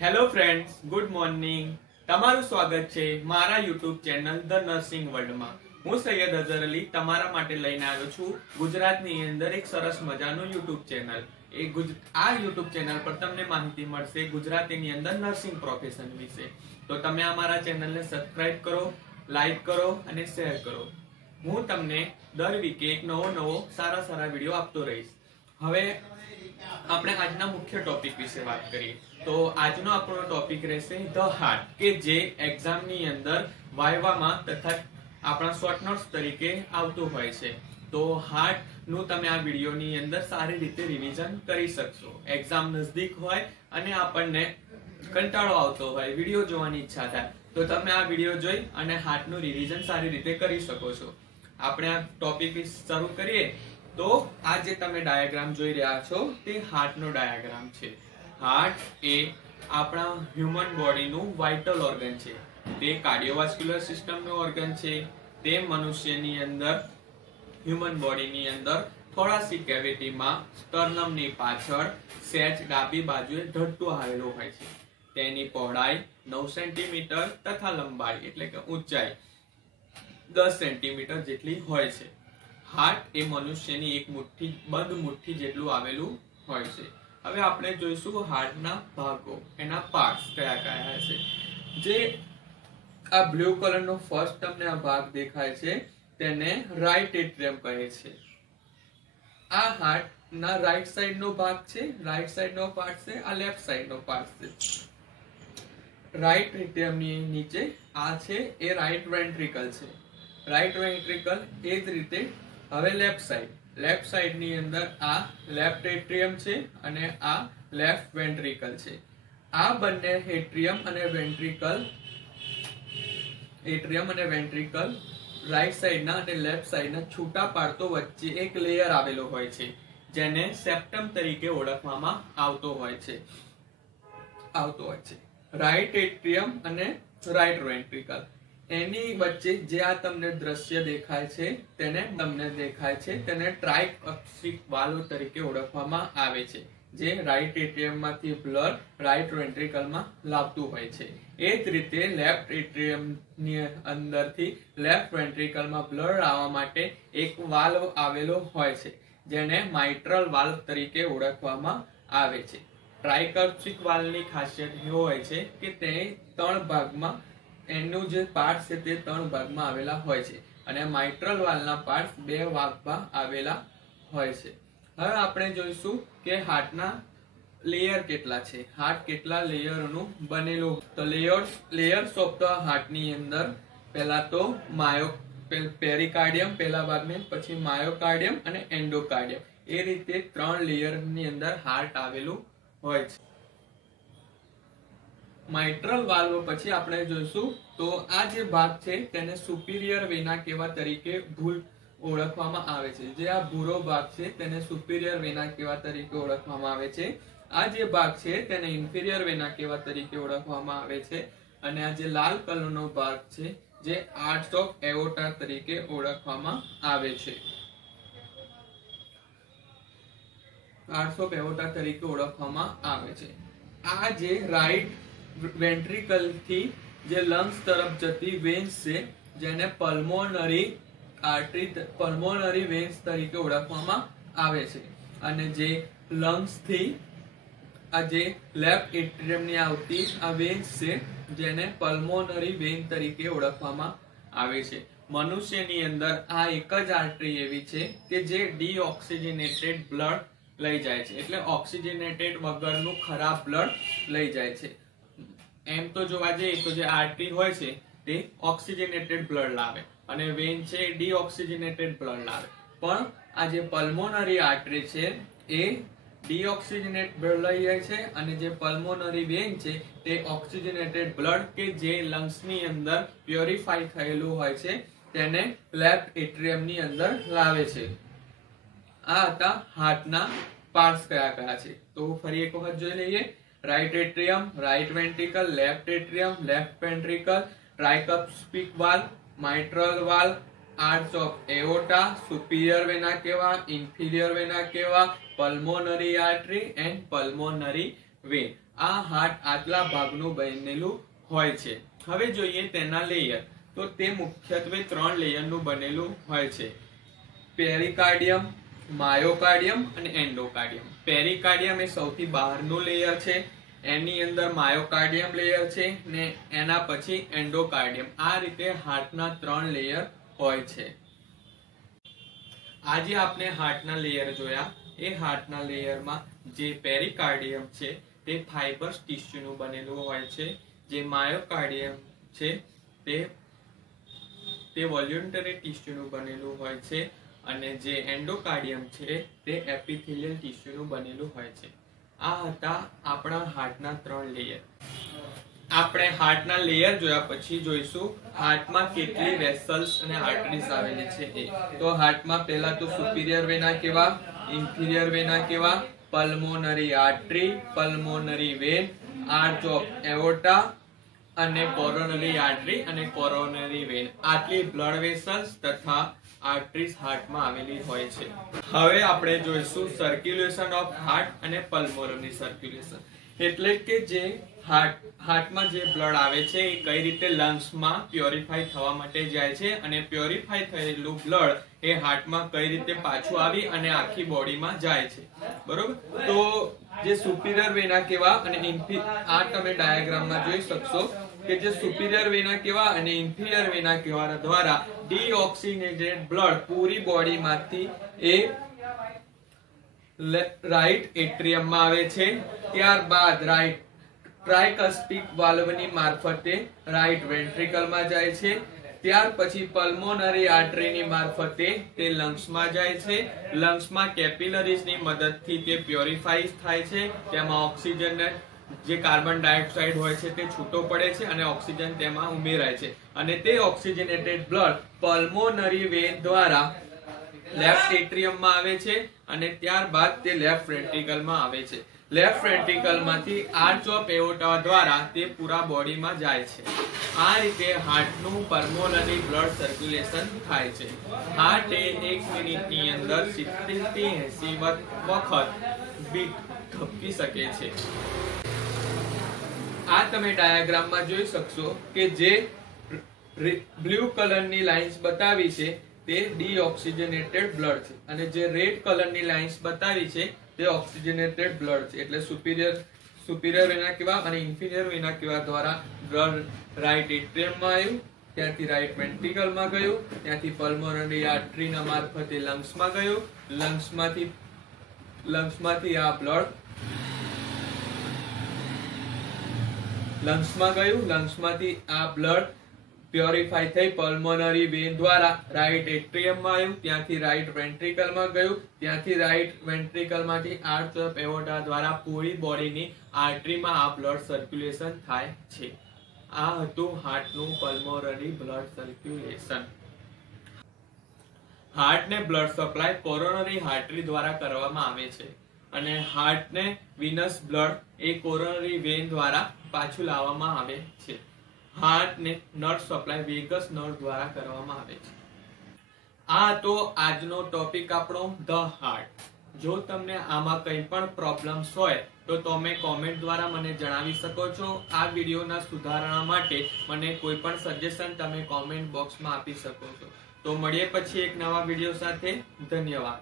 Hello friends, good morning. તમારું સ્વાગત છે મારા યુટ્યુબ ચેનલ ધ નર્સિંગ વર્લ્ડમાં. હું સૈયદ અઝહર અલી તમારા માટે લઈને આવ્યો છું ગુજરાતની અંદર એક સરસ મજાનું યુટ્યુબ ચેનલ. આ યુટ્યુબ ચેનલ પર તમને માહિતી મળશે ગુજરાતીની અંદર નર્સિંગ પ્રોફેશન વિશે. તો તમે અમારા ચેનલને સબસ્ક્રાઇબ કરો, લાઈક કરો અને શેર કરો. હું તમને દર વીકે એક નવો સારા વિડીયો આપતો રહીશ. હવે આપણે આજના મુખ્ય ટોપિક વિશે વાત કરીએ તો આજનો આપણો ટોપિક રહેશે ધ હાર્ટ, કે જે એક્ઝામની અંદર વાયવામાં તથા આપણા શોર્ટ નોટ્સ તરીકે આવતું હોય છે. તો હાર્ટ નું તમે આ વિડીયોની અંદર સારી રીતે રિવિઝન કરી શકશો. એક્ઝામ નજદીક હોય અને આપણને કંટાળો આવતો હોય, વિડીયો જોવાની ઈચ્છા થાય, તો તમે આ વિડીયો જોઈ અને હાર્ટનું રિવિઝન સારી રીતે કરી શકો છો. આપણે આ ટોપિક શરૂ કરીએ તો આ જે તમે ડાયાગ્રામ જોઈ રહ્યા છો તે હાર્ટનો ડાયાગ્રામ છે. હાર્ટ એ આપણા હ્યુમન બોડીનું વાઇટલ ઓર્ગન છે. તે કાર્ડિયોવાસ્ક્યુલર સિસ્ટમનું ઓર્ગન છે. તે મનુષ્યની અંદર હ્યુમન બોડીની અંદર થોરાસિક કેવિટીમાં સ્ટર્નમની પાછળ સેજ ડાબી બાજુએ ઢળતું આવેલું હોય છે. તેની પહોળાઈ 9 સેન્ટીમીટર તથા લંબાઈ એટલે કે ઊંચાઈ 10 સેન્ટીમીટર જેટલી હોય છે. હાર્ટ એ મનુષ્યની એક મુઠ્ઠી બંધ મુઠ્ઠી જેટલું આવેલું હોય છે. હવે આપણે જોઈશું હાર્ટના ભાગો, એના પાર્ટ્સ કયા કયા છે. જે આ બ્લુ કલરનો ફર્સ્ટ તમને આ ભાગ દેખાય છે તેને રાઇટ એટ્રિયમ કહે છે. આ હાર્ટના રાઇટ સાઈડનો ભાગ છે, રાઇટ સાઈડનો પાર્ટ છે. આ લેફ્ટ સાઈડનો પાર્ટ છે. રાઇટ એટ્રિયમની નીચે આ છે એ રાઇટ વેન્ટ્રિકલ છે. રાઇટ વેન્ટ્રિકલ એ જ રીતે હવે લેફ્ટ સાઈડ ની અંદર આ લેફ્ટ એટ્રિયમ છે અને આ લેફ્ટ વેન્ટ્રિકલ છે. આ બંને એટ્રિયમ અને વેન્ટ્રિકલ રાઈટ સાઈડના અને લેફ્ટ સાઈડના છૂટા પાડતો વચ્ચે એક લેયર આવેલો હોય છે જેને સેપ્ટમ તરીકે ઓળખવામાં આવતો હોય છે. રાઈટ એટ્રિયમ અને રાઈટ વેન્ટ્રિકલ, એની વચ્ચે જે આ તમને દ્રશ્ય દેખાય છે તેને ટ્રાઇકપ્સિક વાલ્વ તરીકે ઓળખવામાં આવે છે, જે રાઇટ એટ્રિયમમાંથી બ્લડ રાઇટ વેન્ટ્રિકલમાં લાવતું હોય છે. એ જ રીતે લેફ્ટ એટ્રિયમની અંદરથી લેફ્ટ વેન્ટ્રિકલમાં બ્લડ લાવવા માટે એક વાલ્વ આવેલો હોય છે જેને માઇટ્રલ વાલ્વ તરીકે ઓળખવામાં આવે છે. ટ્રાઇકપ્સિક વાલ્વની ખાસિયત એ હોય છે કે તે 3 ભાગમાં એનું જે પાર્ટ છે તે 3 ભાગમાં આવેલા હોય છે અને માઇટ્રલ વાલ્વના પાર્ટ 2 ભાગમાં આવેલા હોય છે. હવે આપણે જોઈશું કે હાર્ટના લેયર કેટલા છે, હાર્ટ કેટલા લેયરનું બનેલું. તો લેયર્સ ઓફ ધ હાર્ટની અંદર પહેલા તો પેરિકાર્ડિયમ પહેલા ભાગમાં, પછી માયોકાર્ડિયમ અને એન્ડોકાર્ડિયમ, એ રીતે 3 લેયરની અંદર હાર્ટ આવેલું હોય છે. માઇટ્રલ વાલ્વ પછી આપણે જોઈશું તો આ જે ભાગ છે તેને સુપિરિયર વેના કેવા તરીકે ઓળખવામાં આવે છે. જે આ ભૂરો ભાગ છે તેને સુપિરિયર વેના કેવા તરીકે ઓળખવામાં આવે છે. આ જે ભાગ છે તેને ઇન્ફિરિયર વેના કેવા તરીકે ઓળખવામાં આવે છે. અને આ જે લાલ કલરનો ભાગ છે જે આર્ચ ઓફ એઓર્ટા તરીકે ઓળખવામાં આવે છે. આર્ચ ઓફ એઓર્ટા તરીકે ઓળખવામાં આવે છે. આ જે રાઈટ વેન્ટ્રિકલ થી જે લંગ્સ તરફ જતી વેન્સ છે જેને પલ્મોનરી વેન્સ તરીકે ઓળખવામાં આવે છે. અને જે લંગ્સ થી આ જે લેફ્ટ એટ્રિયમ ની આવતી આ વેન્સ છે જેને પલ્મોનરી વેન તરીકે ઓળખવામાં આવે છે. મનુષ્યની અંદર આ એક જ આર્ટરી એવી છે કે જે ડીઓક્સિજનેટેડ બ્લડ લઈ જાય છે, એટલે ઓક્સિજનેટેડ વગરનું ખરાબ બ્લડ લઈ જાય છે. એમ તો જોવા જઈએ તો જે આર્ટરી હોય છે તે ઓક્સિજનેટેડ બ્લડ લાવે અને વેન છે ડીઓક્સિજનેટેડ બ્લડ લાવે. પણ આ જે પલ્મોનરી આર્ટરી છે એ ડીઓક્સિજનેટ બ્લડ લઈ જાય છે અને જે પલ્મોનરી વેન છે તે ઓક્સિજનેટેડ બ્લડ કે જે લંગ્સની અંદર પ્યોરિફાઈ થયેલું હોય છે તેને લેફ્ટ એટ્રિયમની અંદર લાવે છે. આ હતા હાર્ટના પાર્ટ્સ કયા કયા છે. તો ફરી એક વખત જોઈ લઈએ. Right atrium, right ventricle, left atrium, left ventricle, tricuspid valve, mitral valve, arch of aorta, superior vena cava, inferior vena cava, pulmonary artery and pulmonary vein. આ હાર્ટ આટલા ભાગનું બનેલું હોય છે. હવે જોઈએ તેના લેયર. તો તે મુખ્યત્વે 3 લેયરનું બનેલું હોય છે: પેરિકાર્ડિયમ, માયોકાર્ડિયમ અને એન્ડોકાર્ડિયમ. પેરિકાર્ડિયમ એ સૌથી બહારનું લેયર છે, એની અંદર માયોકાર્ડિયમ લેયર છે ને એના પછી એન્ડોકાર્ડિયમ. આ રીતે હાર્ટના 3 લેયર હોય છે. આજે આપણે હાર્ટના લેયર જોયા. એ હાર્ટના લેયરમાં જે પેરિકાર્ડિયમ છે તે ફાઇબર્સ ટિશ્યુનું બનેલું હોય છે, જે માયોકાર્ડિયમ છે તે વોલ્યુન્ટરી ટિશ્યુનું બનેલું હોય છે, અને જે એન્ડોકાર્ડિયમ છે તે એપિથેલિયલ ટિશ્યુનું બનેલું હોય છે. આ હતા આપણા હાર્ટના 3 લેયર. આપણે હાર્ટના લેયર જોયા પછી જોઈશું હાર્ટમાં કેટલી વેસલ્સ અને આર્ટરીઝ આવેલી છે એ. તો હાર્ટમાં પહેલા તો superior vena cava, inferior vena cava, pulmonary artery, pulmonary vein, arch of aorta અને કોરોનરી આર્ટરી અને કોરોનરી વેન. આટલી બ્લડ વેસલ્સ તથા આર્ટરીઝ હાર્ટમાં આવેલી હોય છે. હવે આપણે જોઈશું સર્ક્યુલેશન ઓફ હાર્ટ અને પલ્મોનરી સર્ક્યુલેશન. એટલે કે જે હાર્ટમાં જે બ્લડ આવે છે એ કઈ રીતે લંગ્સમાં પ્યોરિફાય થવા માટે જાય છે, અને પ્યોરિફાય થયેલું બ્લડ એ હાર્ટમાં કઈ રીતે પાછું આવી અને આખી બોડીમાં જાય છે. બરોબર? તો જે સુપિરિયર વેના કેવા અને આ તમે ડાયાગ્રામમાં જોઈ શકશો કે જે સુપિરિયર વેના કેવા અને ઇન્ફિરિયર વેના કેવા દ્વારા ડીઓક્સિજનેટેડ બ્લડ પૂરી બોડીમાંથી એ રાઈટ એટ્રિયમમાં આવે છે. ત્યારબાદ રાઈટ ટ્રાઇકસ્પિક વાલ્વની મારફતે રાઈટ વેન્ટ્રિકલમાં જાય છે. ત્યાર પછી પલ્મોનરી આર્ટરીની મારફતે તે લંગ્સમાં જાય છે. લંગ્સમાં કેપિલરીઝની મદદથી તે પ્યોરિફાઈ થાય છે. તેમાં ઓક્સિજન જે કાર્બન ડાયોક્સાઇડ હોય છે તે છૂટો પડે છે અને ઓક્સિજન તેમાં ઉમેરાય છે, અને તે ઓક્સિજનેટેડ બ્લડ પલ્મોનરી વેન દ્વારા લેફ્ટ એટ્રિયમમાં આવે છે, અને ત્યારબાદ તે લેફ્ટ વેન્ટ્રિકલમાં આવે છે. લેફ્ટ વેન્ટ્રિકલમાંથી આર્ચ ઓફ એઓર્ટા દ્વારા તે પૂરા બોડીમાં જાય છે. આ રીતે હાર્ટનું પલ્મોનરી બ્લડ સર્ક્યુલેશન થાય છે. હાર્ટ એ 1 મિનિટની અંદર 70 થી 80 વખત બીટ ધબકી શકે છે. આ તમે ડાયાગ્રામમાં જોઈ શકશો કે જે બ્લુ કલરની લાઇન્સ બતાવી છે તે ડીઓક્સિજનેટેડ બ્લડ છે, અને જે રેડ કલરની લાઇન્સ બતાવી છે તે ઓક્સિજનેટેડ બ્લડ છે. એટલે સુપિરિયર વેના કેવા અને ઇન્ફિરિયર વેના કેવા દ્વારા બ્લડ રાઈટ એટ્રિયમમાં આવ્યું, ત્યાંથી રાઈટ વેન્ટ્રિકલમાં ગયું, ત્યાંથી પલ્મોનરી આર્ટરીના મારફતે લંગ્સમાં ગયું, લંગ્સમાંથી આ બ્લડ લંગ્સમાંથી આ બ્લડ પ્યોરિફાઈ થઈ પલ્મોનરી વેન દ્વારા રાઈટ એટ્રિયમમાં આવ્યું, ત્યાંથી રાઈટ વેન્ટ્રિકલમાં ગયું, ત્યાંથી રાઈટ વેન્ટ્રિકલમાંથી આર્ચ ઓફ એઓર્ટા દ્વારા પૂરી બોડીની આર્ટરીમાં આ બ્લડ સર્ક્યુલેશન થાય છે. આ હતું હાર્ટનું પલ્મોનરી બ્લડ સર્ક્યુલેશન. હાર્ટને બ્લડ સપ્લાય કોરોનરી આર્ટરી દ્વારા કરવામાં આવે છે, અને હાર્ટને વિનસ બ્લડ એ કોરોનરી વેન દ્વારા પાછું લાવવામાં આવે છે. હાર્ટને નર્વ સપ્લાય વેગસ નર્વ દ્વારા કરવામાં આવે છે. આ તો આજનો ટોપિક આપણો ધ હાર્ટ. જો તમને આમાં કંઈ પણ પ્રોબ્લેમ્સ હોય તો તમે કોમેન્ટ દ્વારા મને જણાવી શકો છો. આ વિડીયોના સુધારણા માટે મને કોઈ પણ સજેશન તમે કોમેન્ટ બોક્સમાં આપી શકો છો. તો મળીએ પછી એક નવા વિડીયો સાથે. ધન્યવાદ.